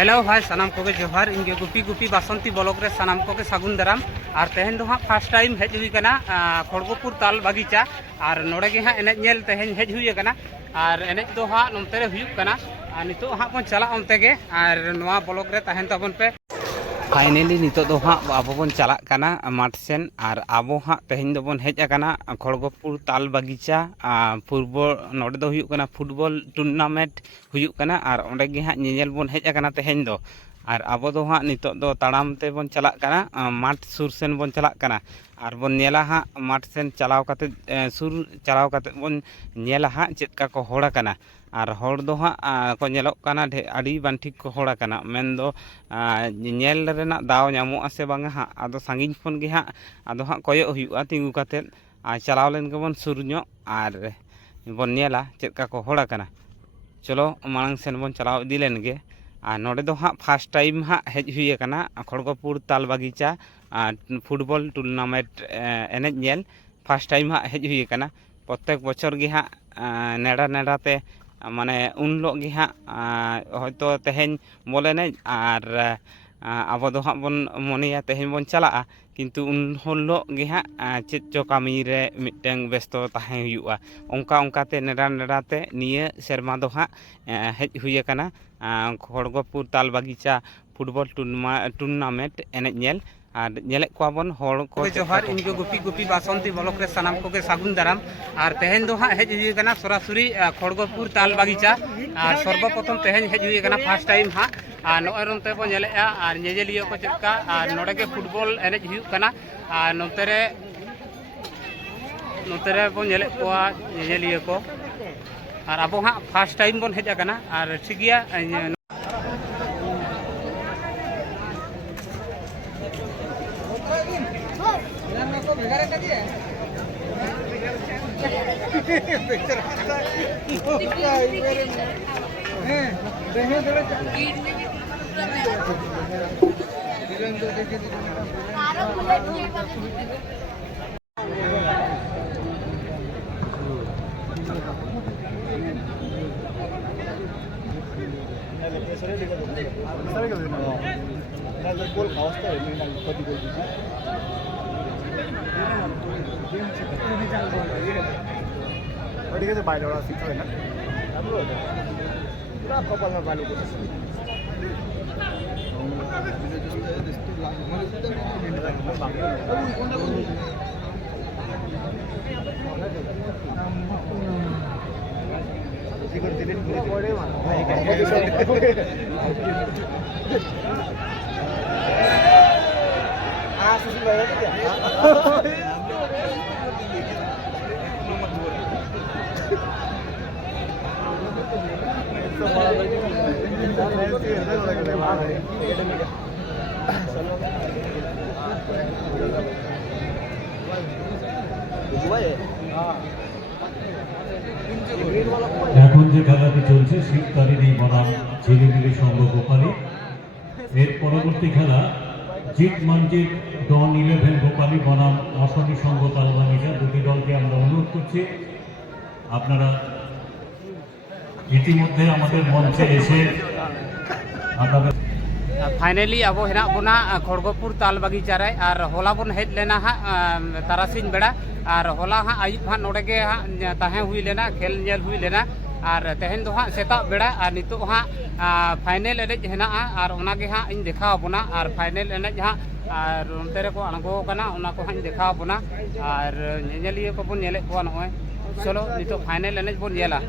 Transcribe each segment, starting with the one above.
Hello भाई सानाम कोगे जोहार इनके गुपी गुपी बासंती ब्लॉक रे सानाम कोगे सागुन दाराम और तेहन दो हाँ फर्स्ट टाइम हेज हुई कना खड़गपुर ताल बगीचा और नोड़े गे हाँ एने नेल तेहन हेज हुई कना और एने दो हाँ नोंते रे हुयुग कना और नितो हाँ बन चला ओनते गे और नोआ ब्लॉक रे तहन ताबन पे फाइनली नितो दो हाँ आबो बन चला कना माठ सेन और आबो हाँ तेहन दो बन हेज कना खड़गपुर ताल बगीचा फुटबॉल नोड़े दो हुयुग कना फुटबॉल टूर्नामेंट हुयुग कना और ओंडे गे हाँ नेल बन हेज कना तेहन दो और आबो दो हाँ नितो दो ताड़ाम ते बन चला कना माठ सुर सेन बन चला कना और बन नेला हाँ माठ सेन चलाव काते सुर चलाव काते बन नेला हाँ चेदका को होड़ कना और हर दो हाँ को नेलोग कना आड़ी बान ठीक को होड़ कना मेन दो नेल रेना दाव नामोगा से बांगा हाँ आदो सांगिन खन गे हाँ आदो हाँ कोयो हुयुगा तिंगु काते चलाव लेन गेबन सुर ᱧᱚᱜ और बन नेला चेदका को होड़ कना चलो मांग सेन बन चलाव इदी लेन गे और नोड़े दो हाँ फर्स्ट टाइम हाँ हेज हुई कना Kharagpur Talbagicha football tournament एनेज नेल फर्स्ट टाइम हाँ हेज हुई कना प्रत्येक बछर गे हाँ नेड़ा नेड़ाते माने उन लोग गे हाँ हयतो तेहेन बॉल एनेज और आबो दो हाँ बन मनेया तेहेन बन चला किन्तु उन हिलोग गे हाँ चेद चो कामी रे मिदटें व्यस्त ताहें हुयुगा ओंका ओंकाते नेड़ा नेड़ाते निये सेरमा दो हाँ हेज हुई कना Kharagpur Talbagicha football tournament एनेज नेल और नेले कोबन हर को जोहार इनके गुपी गुपी बासंती ब्लॉक रे सानाम कोगे सागुन दाराम और तेहन दो हाँ हेज हुई कना सरासरी खड़गपुर ताल बगीचा और सर्वप्रथम तेहन हेज हुई कना फर्स्ट टाइम हाँ और नोए रोनते बो नेलेआ और नेजेलिया को चेदका और नोड़े गे फुटबॉल एनेज हुयुग कना और नोते रे बो नेले कोआ नेजेलिया को और आबो हाँ फर्स्ट टाइम बन हेज कना और ठीक गया 어디에서 많이 나올 수 있잖아. 아무도 나 커버나 발로 고. 이걸 드리는 거 뭐래 와. 아, 수술 봐야 되냐? এখন যে খেলাটি চলছে শীতকালীন এই বনাম ঝিলিমিলি সংঘ গোপালী এর পরবর্তী খেলা জিত মঞ্জিত ডন 11 গোপালী বনাম অশনি সংঘ তালবাগিচা দুটি দলকে আমরা অনুরোধ করছি আপনারা ইতিমধ্যে আমাদের মঞ্চে এসে আপনাদের फाइनली अब हेना बना खड़गपुर ताल बगीचा रे और होला बन हेज लेना हाँ तारासिन बेड़ा और होला हाँ आयुब हाँ नोड़े गे हाँ ताहें हुई लेना खेल नेल हुई लेना और तेहन दो हाँ सेता बेड़ा और नितो हाँ फाइनल एनेज हेना और ओनागे हाँ इन देखा बना और फाइनल एनेज हाँ और उनते रे को अणगो कना ओना को हाँ देखा बना और नेलिए को बन नेले को नय चलो नितो फाइनल एनेज बन नेला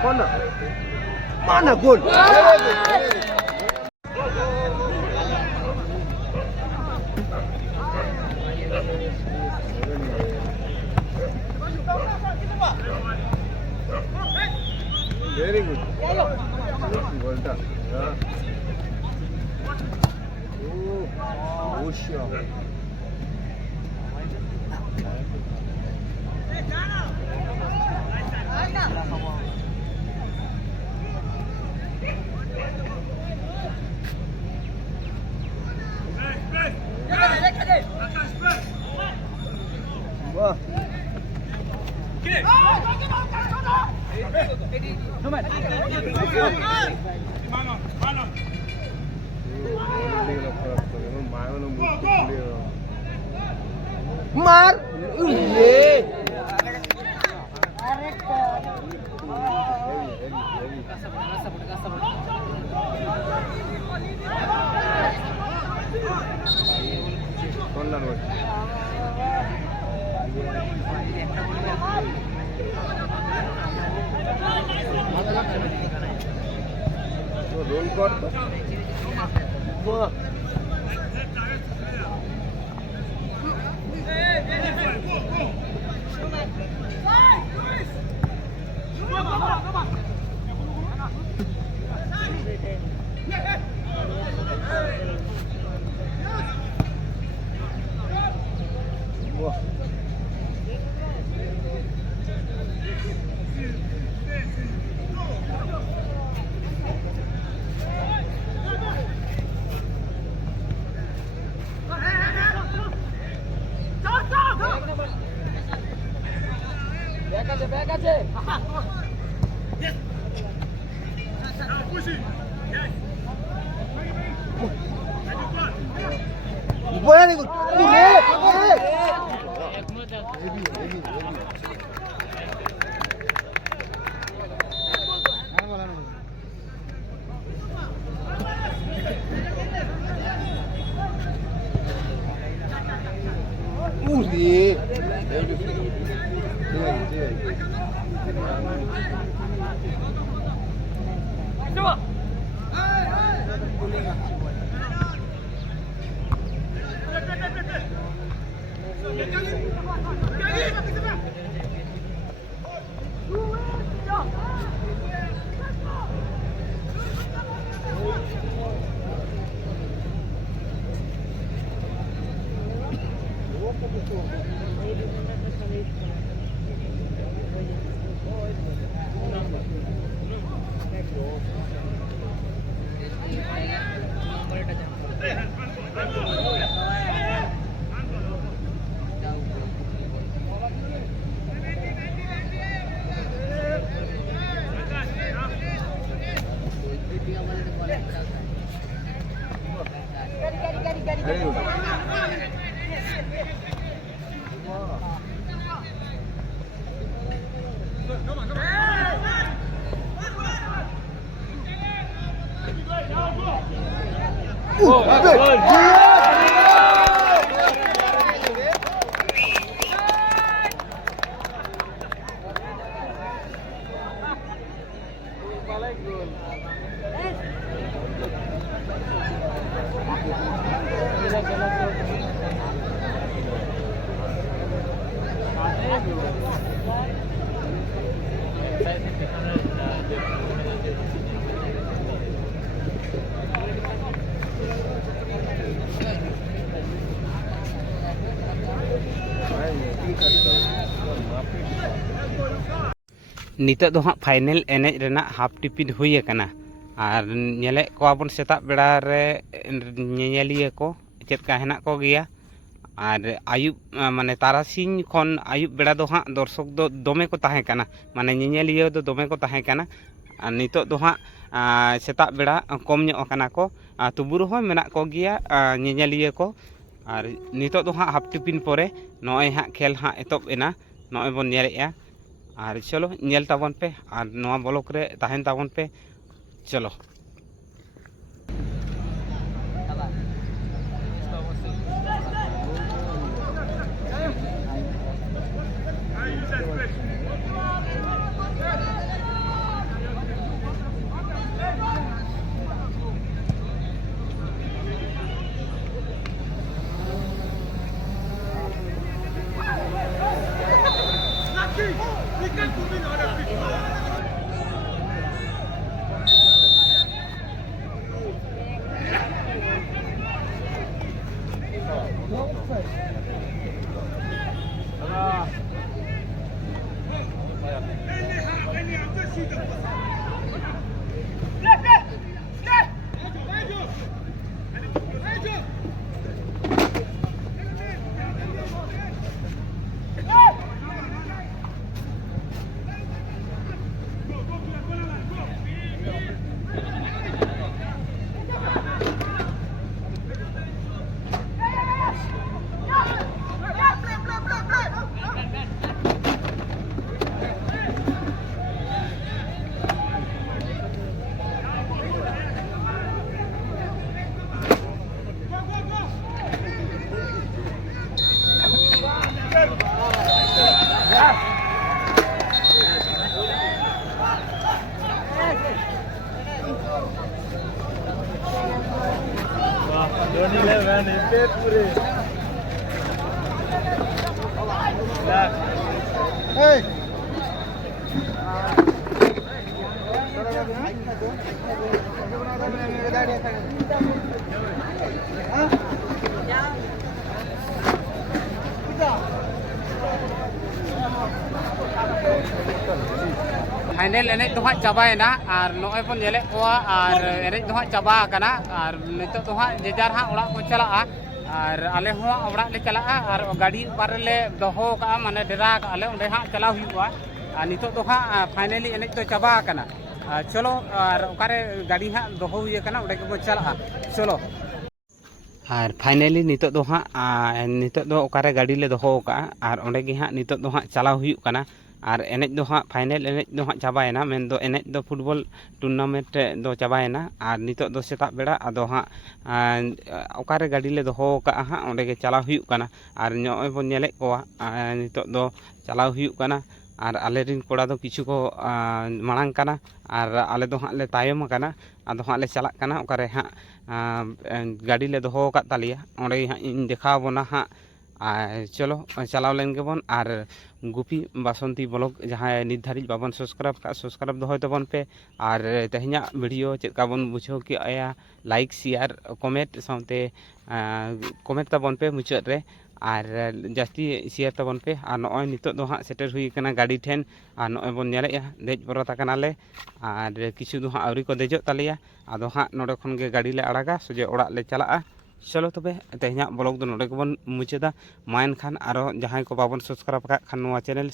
Corner. Mana goal. Very good. Well done. Yeah. Oh, sure. Wah. Mar. Iya. Roll कर वाह back আছে Very good. नितक दो हाँ फाइनल एनेज रेना हाफ टिफिन हुई है और नेले को अपन सेता बेड़ा रे नेलिए को चेक का हेना को गया और आयुब माने तारासिंह खन आयुब बेड़ा दो हाँ दर्शक दो दमे को ताहे कना माने नेलिए दो दमे को ताहे कना और नितक दो हाँ सेता बेड़ा कम ᱧᱚᱜ कना को तुबु रहो मेना को गया नेलिए को और नितक दो हाँ हाफ टिफिन परे नय हाँ खेल हाँ एतब एना नय बन नेलेया और चलो नेल ताबन पे और नवा ब्लॉक रे ताहेन ताबन पे चलो फाइनल एने तो हाँ चाबाएना और नॉय बन नेले कोआ और एने तो हाँ चाबा कना और नितो तो हाँ जेजार हाँ ओड़ा को चला और आले हुआ ओड़ा ले चला और गाड़ी पर ले दोहो का माने डेरा का आले उन्हें हाँ चला हुआ और नितो तो हाँ फाइनली एने तो चाबा कना चलो और ओकारे गाड़ी हाँ दोहो हुई कना उन्हें को चला चलो और फाइनली नितो तो हाँ नितो तो ओकारे गाड़ी ले दोहो का और उन्हें की हाँ नितो तो हाँ चला हुई कना और एनेज दो हाँ फाइनल एनेज दो हाँ चाबाएना मेन दो एनेज दो फुटबॉल टूर्नामेंट दो चाबाएना और नितो दो सेता बेड़ा अदो हाँ ओकारे गाड़ी ले दोहो का हाँ ओंडे के चला हुई कना और नॉय बन नेले कोआ नितो दो चला हुई कना और आले रिन कोड़ा दो किछु को मांग कना और आले दो हाँ ले तायम कना अदो हाँ ले चला कना ओकारे हाँ गाड़ी ले दोहो का तालिया ओंडे हाँ इन देखा बोना हाँ चलो चलाव लेन के बन और गुपी बासंती ब्लॉग जहाँ निर्धारित बाबन सब्सक्राइब का सब्सक्राइब दो तबन पे और तेहना वीडियो चेका बन बुझो कि आया लाइक शेयर कमेंट साथे कमेंट तबन पे मुचाद रे और जास्ती शेयर तबन पे और नॉय नितो दो हाँ सेटर हुई कना गाड़ी ठेन और नॉय बन नेले देज बरत कनाले और किछु दो हाँ आवरी को देजो तालिया आदो हाँ नोडे खन के गाड़ी ले आड़ागा सोजे ओड़ा ले चला चलो तबे तेहना ब्लॉग दो नोडे को बन मुचादा मा एनखान आरो जहां को बाबन सब्सक्राइब का खान नोआ चैनल